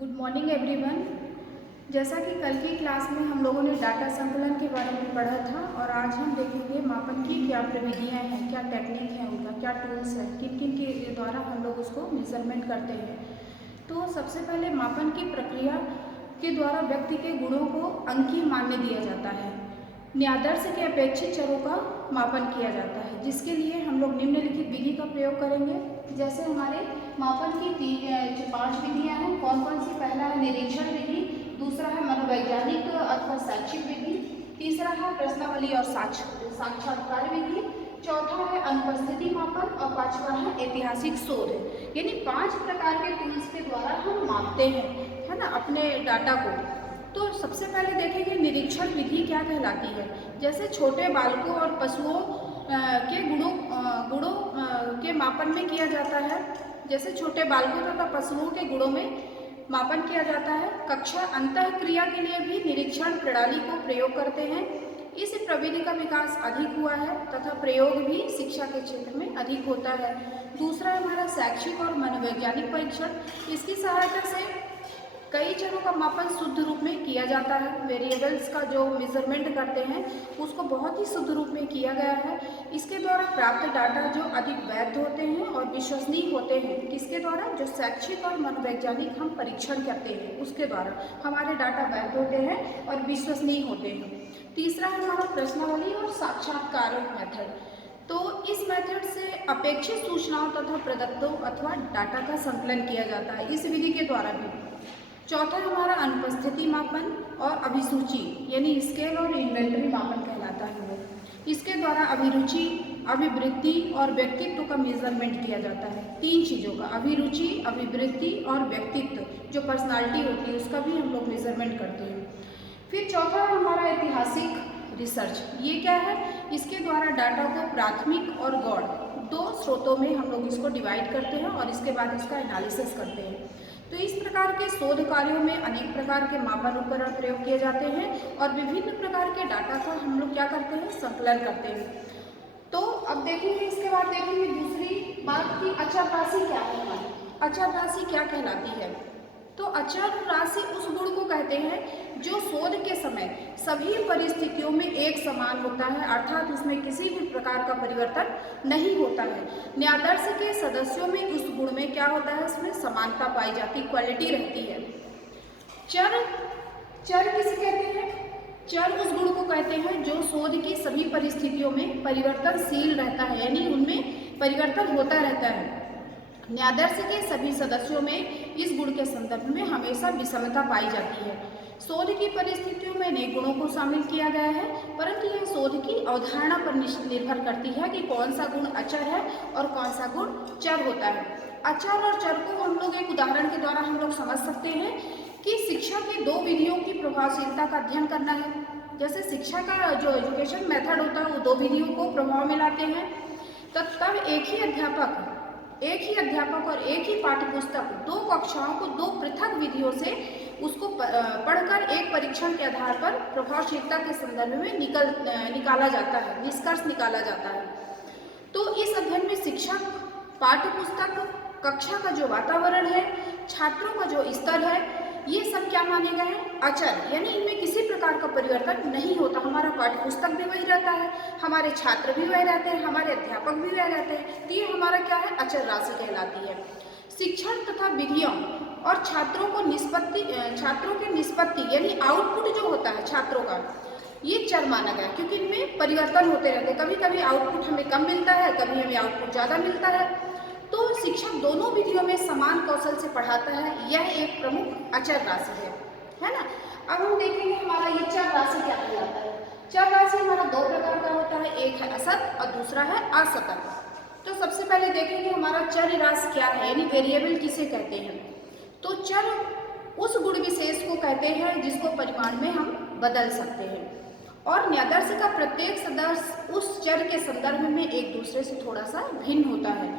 Good morning everyone. जैसा कि कल की क्लास में हम लोगों ने डाटा संकलन के बारे में पढ़ा था और आज हम देखेंगे मापन की क्या प्रविधियाँ हैं, क्या टेक्निक है, उनका क्या टूल्स है, किन किन के द्वारा हम लोग उसको मेजरमेंट करते हैं। तो सबसे पहले मापन की प्रक्रिया के द्वारा व्यक्ति के गुणों को अंकीय मान्य दिया जाता है। न्यादर्श के अपेक्षित चरों का मापन किया जाता है, जिसके लिए हम लोग निम्नलिखित विधि का प्रयोग करेंगे। जैसे हमारे मापन की 5 विधियां हैं। कौन कौन सी? पहला है निरीक्षण विधि, दूसरा है मनोवैज्ञानिक अथवा शैक्षिक विधि, तीसरा है प्रश्नावली और साक्षात्कार विधि, चौथा है अनुपस्थिति मापन और पांचवा है ऐतिहासिक शोध। यानी 5 प्रकार के टूल्स के द्वारा हम मापते हैं, है ना, अपने डाटा को। तो सबसे पहले देखेंगे निरीक्षण विधि क्या कहलाती है। जैसे छोटे बालकों और पशुओं के गुणों के मापन में किया जाता है। जैसे छोटे बालकों तथा पशुओं के गुणों में मापन किया जाता है। कक्षा अंतःक्रिया के लिए भी निरीक्षण प्रणाली को प्रयोग करते हैं। इस प्रविधि का विकास अधिक हुआ है तथा प्रयोग भी शिक्षा के क्षेत्र में अधिक होता है। दूसरा है हमारा शैक्षिक और मनोवैज्ञानिक परीक्षण। इसकी सहायता से कई चरों का मापन शुद्ध रूप में किया जाता है। वेरिएबल्स का जो मेजरमेंट करते हैं उसको बहुत ही शुद्ध रूप में किया गया है। इसके द्वारा प्राप्त डाटा जो अधिक वैध होते हैं और विश्वसनीय होते हैं। किसके द्वारा? जो शैक्षिक और मनोवैज्ञानिक हम परीक्षण करते हैं उसके द्वारा हमारे डाटा वैध होते हैं और विश्वसनीय होते हैं। तीसरा है हमारा प्रश्नावली और साक्षात्कार मेथड। तो इस मेथड से अपेक्षित सूचनाओं तथा प्रदत्तों अथवा डाटा का संकलन किया जाता है इस विधि के द्वारा भी। चौथा हमारा अनुपस्थिति मापन और अभिसूची यानी स्केल और इन्वेंटरी मापन कहलाता है। इसके द्वारा अभिरुचि, अभिवृत्ति और व्यक्तित्व का मेजरमेंट किया जाता है। 3 चीज़ों का, अभिरुचि, अभिवृत्ति और व्यक्तित्व, जो पर्सनालिटी होती है उसका भी हम लोग मेजरमेंट करते हैं। फिर चौथा है हमारा ऐतिहासिक रिसर्च। ये क्या है? इसके द्वारा डाटा को प्राथमिक और गौण 2 स्रोतों में हम लोग इसको डिवाइड करते हैं और इसके बाद इसका एनालिसिस करते हैं। तो इस प्रकार के शोध कार्यों में अनेक प्रकार के मापन उपकरण प्रयोग किए जाते हैं और विभिन्न प्रकार के डाटा का हम लोग क्या करते हैं? संकलन करते हैं। तो अब देखेंगे, इसके बाद देखेंगे दूसरी बात कि अचर राशि क्या है हमारी। अचर राशि क्या कहलाती है? तो अचर राशि उस गुण को कहते हैं जो शोध के समय सभी परिस्थितियों में एक समान होता है, अर्थात उसमें किसी भी प्रकार का परिवर्तन नहीं होता है। न्यादर्श के सदस्यों में उस गुण में क्या होता है? उसमें समानता पाई जाती, क्वालिटी रहती है। चर किसे कहते हैं? चर उस गुण को कहते हैं जो शोध की सभी परिस्थितियों में परिवर्तनशील रहता है, यानी उनमें परिवर्तन होता रहता है। न्यादर्श के सभी सदस्यों में इस गुण के संदर्भ में हमेशा विषमता पाई जाती है। शोध की परिस्थितियों में अनेक गुणों को शामिल किया गया है, परंतु यह शोध की अवधारणा पर निर्भर करती है कि कौन सा गुण अचर है और कौन सा गुण चर होता है। अचर और चर को हम लोग एक उदाहरण के द्वारा हम लोग समझ सकते हैं कि शिक्षा की 2 विधियों की प्रभावशीलता का अध्ययन करना है। जैसे शिक्षा का जो एजुकेशन मेथड होता है वो 2 विधियों को प्रभाव में लाते हैं, तब एक ही अध्यापक और एक ही पाठ्य पुस्तक 2 कक्षाओं को 2 पृथक विधियों से उसको पढ़कर एक परीक्षण के आधार पर प्रभावशीलता के संदर्भ में निकाला जाता है, निष्कर्ष निकाला जाता है। तो इस अध्ययन में शिक्षक, पाठ्य पुस्तक, कक्षा का जो वातावरण है, छात्रों का जो स्तर है, ये सब क्या माने गए हैं? अचर, यानी इनमें किसी प्रकार का परिवर्तन नहीं होता। हमारा पाठ्य पुस्तक भी वही रहता है, हमारे छात्र भी वही रहते हैं, हमारे अध्यापक भी वही रहते हैं। तो ये हमारा क्या है? अचर राशि कहलाती है। शिक्षण तथा विधियों और छात्रों के निष्पत्ति यानी आउटपुट जो होता है छात्रों का, ये चर माना गया, क्योंकि इनमें परिवर्तन होते रहते हैं। कभी कभी आउटपुट हमें कम मिलता है, कभी हमें आउटपुट ज़्यादा मिलता है। तो शिक्षक दोनों विधियों में समान कौशल से पढ़ाता है, यह एक प्रमुख अचर राशि है ना। अब हम देखेंगे हमारा ये चर राशि क्या कहलाता है। चर राशि हमारा 2 प्रकार का होता है, एक है असत और दूसरा है असतत। तो सबसे पहले देखेंगे हमारा चर राशि क्या है, यानी वेरिएबल किसे कहते हैं। तो चर उस गुण विशेष को कहते हैं जिसको परिमाण में हम बदल सकते हैं और न्यादर्श का प्रत्येक सदस्य उस चर के संदर्भ में एक दूसरे से थोड़ा सा भिन्न होता है।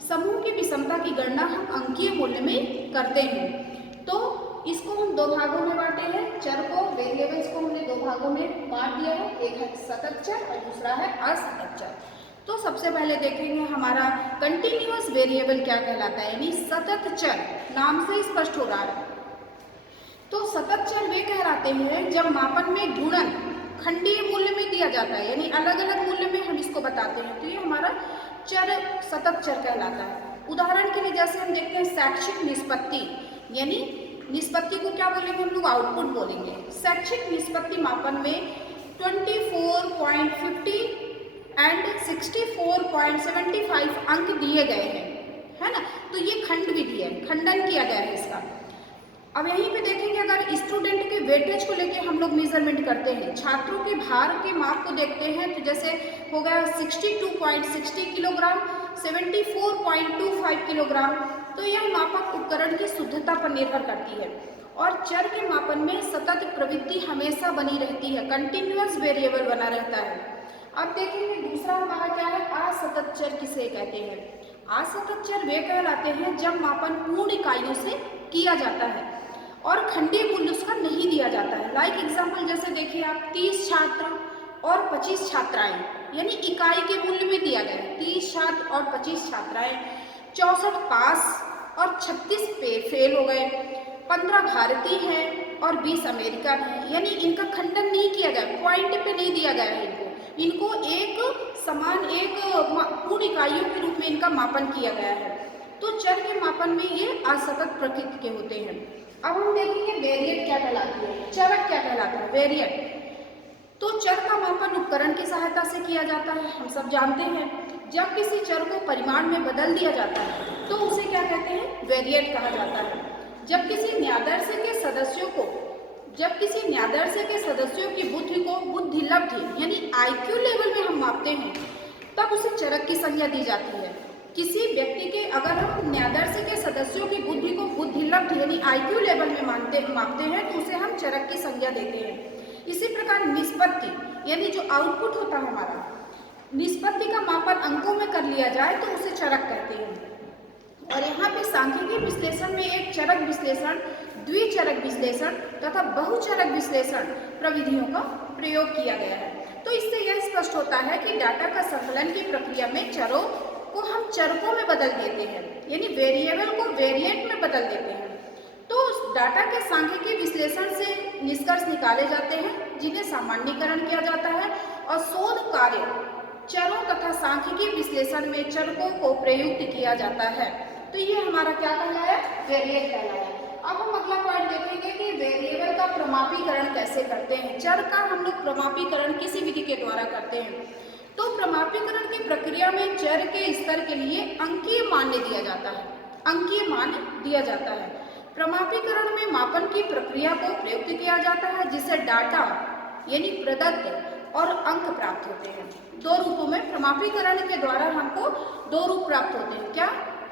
समूह की विषमता की गणना हम अंकीय मूल्य में करते हैं। तो इसको हम 2 भागों में बांटे हैं। चर को, वेरिएबल्स को हमने 2 भागों में बांट दिया है, एक है सतत चर और दूसरा है असतत चर। तो सबसे पहले देखेंगे हमारा कंटिन्यूअस वेरिएबल क्या कहलाता है, यानी सतत चर। नाम से स्पष्ट हो रहा है तो सतत चर वे कहलाते हैं जब मापन में गुणन खंडीय मूल्य में दिया जाता है, यानी अलग अलग मूल्य में हम इसको बताते हैं, तो ये हमारा चर सतत चर कहलाता है। उदाहरण के लिए जैसे हम देखते हैं शैक्षिक निष्पत्ति, यानी निष्पत्ति को क्या बोलेंगे हम लोग, आउटपुट बोलेंगे। शैक्षिक निष्पत्ति मापन में 24.50 एंड 64.75 अंक दिए गए हैं, है ना। तो ये खंड विधि है, खंडन किया गया है इसका। अब यहीं पे देखेंगे, अगर स्टूडेंट के वेटेज को लेके हम लोग मेजरमेंट करते हैं, छात्रों के भार के माप को देखते हैं, तो जैसे हो गया 62.60 किलोग्राम, 74.25 किलोग्राम, तो यह मापक उपकरण की शुद्धता पर निर्भर करती है। और चर के मापन में सतत प्रवृत्ति हमेशा बनी रहती है, कंटिन्यूअस वेरिएबल बना रहता है। अब देखेंगे दूसरा हमारा क्या है, असतत चर किसे कहते हैं। असतत चर वे कहलाते हैं जब मापन पूर्ण इकाइयों से किया जाता है और खंडीय मूल्य उसका नहीं दिया जाता है। लाइक एग्जाम्पल जैसे देखिए आप 30 छात्र और 25 छात्राएं, यानी इकाई के मूल्य में दिया गया है। 30 छात्र और 25 छात्राएं, 64 पास और 36 फेल हो गए, 15 भारतीय हैं और 20 अमेरिकन हैं, यानी इनका खंडन नहीं किया गया, पॉइंट पे नहीं दिया गया है इनको एक समान एक पूर्ण इकाइयों के रूप में इनका मापन किया गया है। तो चर के मापन में ये असतत प्रकृति के होते हैं। अब हम देखेंगे वेरिएट क्या कहलाती है, चरक क्या कहलाता है, वेरिएट। तो चर का मापन उपकरण की सहायता से किया जाता है, हम सब जानते हैं। जब किसी चर को परिमाण में बदल दिया जाता है तो उसे क्या कहते हैं, वेरिएट कहा जाता है। जब किसी न्यायाधीश के सदस्यों की बुद्धि लब्धि यानी IQ लेवल में हम मापते हैं, तब उसे चरक की संज्ञा दी जाती है। किसी व्यक्ति के अगर हम न्यायाधीश के सदस्यों की बुद्धि को बुद्धि लब्धि यानी IQ लेवल में मापते हैं, तो उसे हम चरक की संज्ञा देते हैं। इसी प्रकार निष्पत्ति यानी जो आउटपुट होता है हमारा, निष्पत्ति का मापन अंकों में कर लिया जाए तो उसे चरक कहते हैं। और यहाँ पे सांख्यिकीय विश्लेषण में एक चरक विश्लेषण, द्विचरक विश्लेषण तथा बहुचरक विश्लेषण प्रविधियों का प्रयोग किया गया है। तो इससे यह स्पष्ट होता है कि डाटा का संकलन की प्रक्रिया में चरों को हम चरकों में बदल देते हैं, यानी वेरिएबल को वेरिएट में बदल देते हैं। तो डाटा के सांख्यिकीय विश्लेषण से निष्कर्ष निकाले जाते हैं जिन्हें सामान्यीकरण किया जाता है, और शोध कार्य चरों तथा सांख्यिकीय विश्लेषण में चरकों को प्रयुक्त किया जाता है। तो ये हमारा क्या कहलाया, वेरिएट कहलाया। अब हम अगला पॉइंट देखेंगे कि वेरिएबल का प्रमापीकरण कैसे करते हैं। चर का हम लोग प्रमापीकरण किसी विधि के द्वारा करते हैं। तो प्रमापीकरण की प्रक्रिया में चर के स्तर के लिए अंकीय मान दिया जाता है, अंकीय मान दिया जाता है। प्रमापीकरण में मापन की प्रक्रिया को प्रयुक्त किया जाता है जिससे डाटा यानी प्रदत्त और अंक प्राप्त होते हैं। दो रूपों में प्रमापीकरण के द्वारा हमको दो रूप प्राप्त होते हैं, क्या,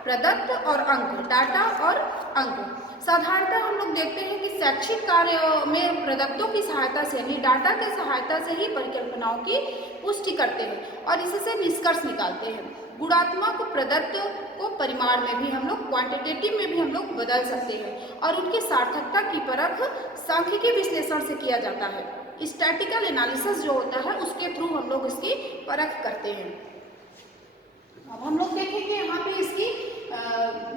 प्रदत्त और अंक, डाटा और अंक। साधारणतः हम लोग देखते हैं कि शैक्षिक कार्यों में प्रदत्तों की सहायता से यानी डाटा की सहायता से ही परिकल्पनाओं की पुष्टि करते हैं और इससे निष्कर्ष निकालते हैं। गुणात्मक प्रदत्त को परिमाण में भी हम लोग, क्वांटिटेटिव में भी हम लोग बदल सकते हैं और उनकी सार्थकता की परख सांख्यिकीय विश्लेषण से किया जाता है। स्टैटिकल एनालिसिस जो होता है उसके थ्रू हम लोग इसकी परख करते हैं। अब हम लोग देखेंगे यहाँ पे इसकी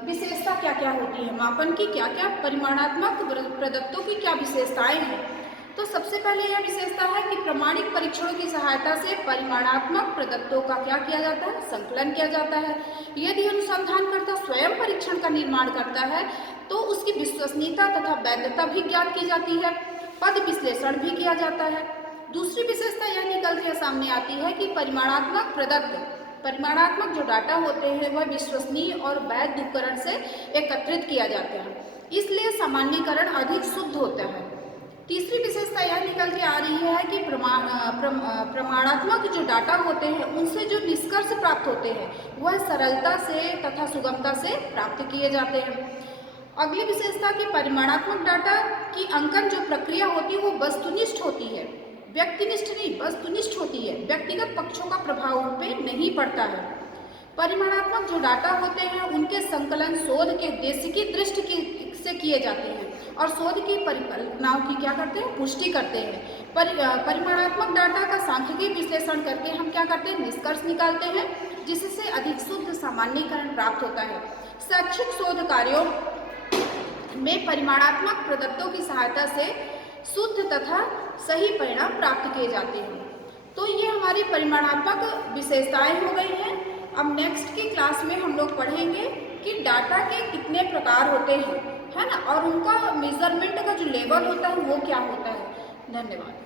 विशेषता क्या क्या होती है, मापन की क्या क्या, परिमाणात्मक प्रदत्तों की क्या विशेषताएं हैं। तो सबसे पहले यह विशेषता है कि प्रामाणिक परीक्षणों की सहायता से परिमाणात्मक प्रदत्तों का क्या किया जाता है, संकलन किया जाता है। यदि अनुसंधानकर्ता स्वयं परीक्षण का निर्माण करता है तो उसकी विश्वसनीयता तथा वैधता भी ज्ञात की जाती है, पद विश्लेषण भी किया जाता है। दूसरी विशेषता यह निकल के सामने आती है कि परिमाणात्मक प्रदत्त, परिमाणात्मक जो डाटा होते हैं वह विश्वसनीय और वैध उपकरण से एकत्रित किया जाता है, इसलिए सामान्यीकरण अधिक शुद्ध होता है। तीसरी विशेषता यह निकल के आ रही है कि प्रमाणात्मक जो डाटा होते हैं उनसे जो निष्कर्ष प्राप्त होते हैं वह सरलता से तथा सुगमता से प्राप्त किए जाते हैं। अगली विशेषता कि परिमाणात्मक डाटा की अंकन जो प्रक्रिया होती है वो वस्तुनिष्ठ होती है, व्यक्तिनिष्ठ नहीं, वस्तुनिष्ठ होती है, व्यक्तिगत पक्षों का प्रभाव उन पे नहीं पड़ता है। परिमाणात्मक जो डाटा होते हैं उनके संकलन शोध के उद्देश्य की दृष्टि से किए जाते हैं और शोध की परिकल्पनाओं की क्या करते हैं, पुष्टि करते हैं। परिमाणात्मक डाटा का सांख्यिकीय विश्लेषण करके हम क्या करते हैं, निष्कर्ष निकालते हैं जिससे अधिक शुद्ध सामान्यीकरण प्राप्त होता है। शैक्षिक शोध कार्यों में परिमाणात्मक प्रदत्तों की सहायता से शुद्ध तथा सही परिणाम प्राप्त किए जाते हैं। तो ये हमारी परिमाणात्मक विशेषताएं हो गई हैं। अब नेक्स्ट की क्लास में हम लोग पढ़ेंगे कि डाटा के कितने प्रकार होते हैं, है ना, और उनका मेजरमेंट का जो लेवल होता है वो क्या होता है। धन्यवाद।